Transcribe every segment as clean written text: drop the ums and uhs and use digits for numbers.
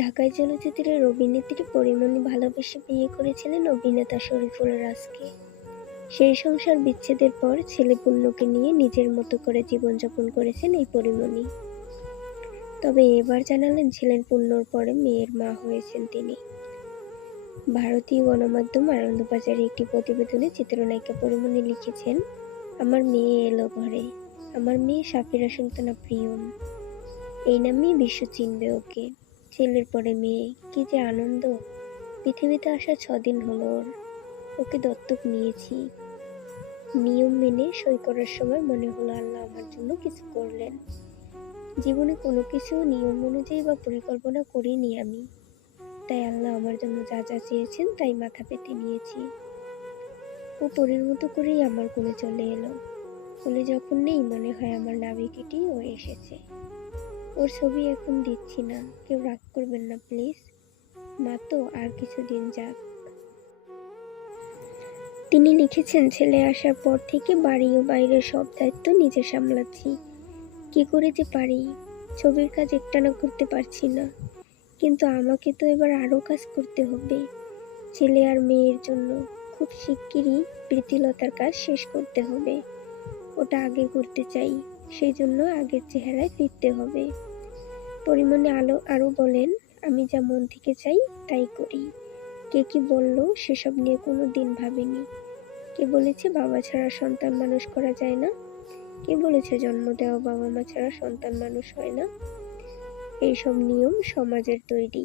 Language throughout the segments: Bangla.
ঢাকাই চলচ্চিত্রের অভিনেত্রী পরীমনি ভালোবেসে বিয়ে করেছিলেন অভিনেতা শরীফুল রাজকে। সেই সংসার বিচ্ছেদের পর ছেলে পুণ্যকে নিয়ে নিজের মতো করে জীবনযাপন করেছেন এই পরীমনি। তবে এবার জানালেন ছেলের পুণ্যর পরে মেয়ের মা হয়েছেন তিনি। ভারতীয় গণমাধ্যম আনন্দবাজারে একটি প্রতিবেদনে চিত্রনায়িকা পরীমনি লিখেছেন, আমার মেয়ে এলো ঘরে, আমার মেয়ে সাফিরা সুলতানা প্রিয়ম, এই নামেই বিশ্ব চিনবে ওকে। ছেলের পরে মেয়ে, কি যে আনন্দ। পৃথিবীতে আসা 6 দিন হলো ওর, ওকে দত্তক নিয়েছি। নিয়ম মেনে সই করার সময় মনে হলো আল্লাহ আমার জন্য কিছু করলেন। জীবনে কোনো কিছু নিয়ম অনুযায়ী বা পরিকল্পনা করিনি আমি, তাই আল্লাহ আমার জন্য যা যা চেয়েছেন তাই মাথা পেতে নিয়েছি। ও পরীর মতো করেই আমার কোলে চলে এলো। কোলে যখন নেই মনে হয় আমার নাভিকেটেই ও এসেছে। ওর ছবি এখন দিচ্ছি না, কেউ রাগ করবেন না প্লিজ। মা তো আর কিছুদিন যাক। তিনি লিখেছেন, ছেলে আসার পর থেকে বাড়ি ও বাইরের সব দায়িত্ব নিজে সামলাচ্ছি। কি করে যে পারি, ছবির কাজ একটানা করতে পারছি না, কিন্তু আমাকে তো এবার আরও কাজ করতে হবে ছেলে আর মেয়ের জন্য। খুব শিগগিরই প্রীতিলতার কাজ শেষ করতে হবে, ওটা আগে করতে চাই, সেই জন্য আগের চেহারায় ফিরতে হবে। পরীমনি আরও বলেন, আমি যা মন থেকে চাই তাই করি। কে কি বলল সেসব নিয়ে কোনো দিন ভাবিনি। কে বলেছে বাবা ছাড়া সন্তান মানুষ করা যায় না? কে বলেছে জন্ম দেওয়া বাবা মা ছাড়া সন্তান মানুষ হয় না? এইসব নিয়ম সমাজের তৈরি।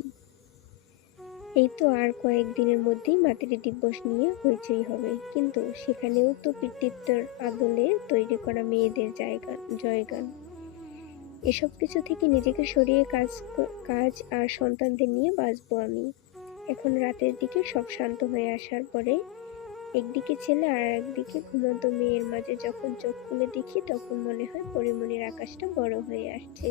এই তো আর কয়েকদিনের মধ্যেই মাতৃদিবস নিয়ে হইচই হবে, কিন্তু সেখানেও তো পিতৃত্বের আদলে তৈরি করা মেয়েদের জয়গান। এসব কিছু থেকে নিজেকে সরিয়ে কাজ আর সন্তানদের নিয়ে বাঁচবো আমি। এখন রাতের দিকে সব শান্ত হয়ে আসার পরে একদিকে ছেলে আর একদিকে ঘুমন্ত মেয়ের মাঝে যখন চোখ খুলে দেখি তখন মনে হয় পরীমনির আকাশটা বড় হয়ে আসছে।